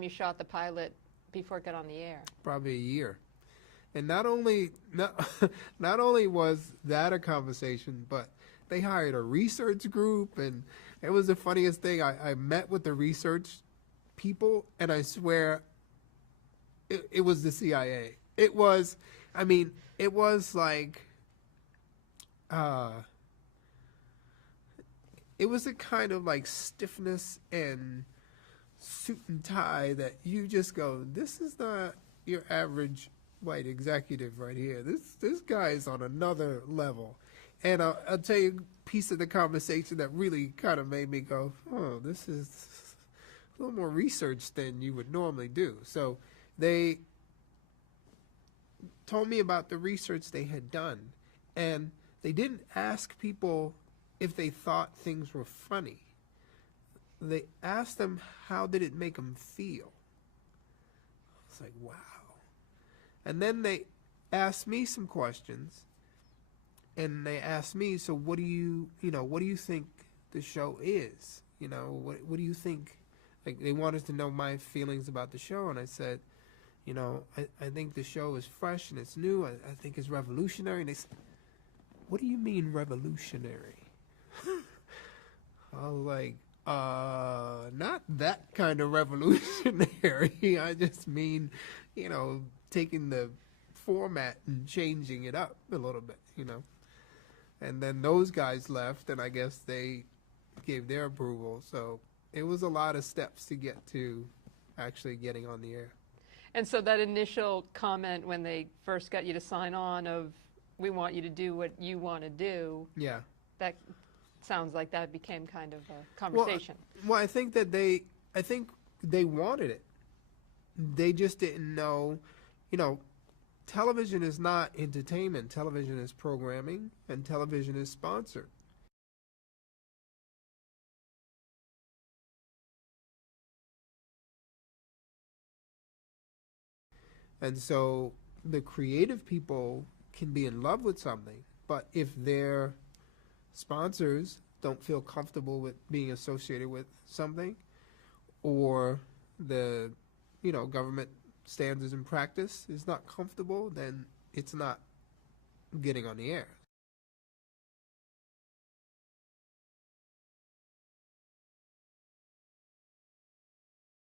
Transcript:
You shot the pilot before it got on the air. Probably a year. And not only was that a conversation, but they hired a research group, and it was the funniest thing. I met with the research people, and I swear it was the CIA. It was, I mean, it was like, it was a kind of like stiffness and suit and tie that you just go, this is not your average white executive right here. This guy is on another level. And I'll tell you a piece of the conversation that really kind of made me go, oh, this is a little more research than you would normally do. So they told me about the research they had done, and they didn't ask people if they thought things were funny. They asked them, how did it make them feel? I was like, wow. And then they asked me some questions, and they asked me, so what do you think the show is? What do you think? Like, they wanted to know my feelings about the show, and I said, I think the show is fresh and it's new. I think it's revolutionary. And they said, what do you mean revolutionary? I was like, not that kind of revolutionary. I just mean, taking the format and changing it up a little bit, And then those guys left, and I guess they gave their approval. So it was a lot of steps to get to actually getting on the air. And so that initial comment when they first got you to sign on of, we want you to do what you want to do. Yeah. That sounds like that became kind of a conversation. Well, I think they wanted it. They just didn't know, television is not entertainment. Television is programming, and television is sponsored. And so the creative people can be in love with something, but if their sponsors don't feel comfortable with being associated with something, or the government standards and practice is not comfortable, then it's not getting on the air.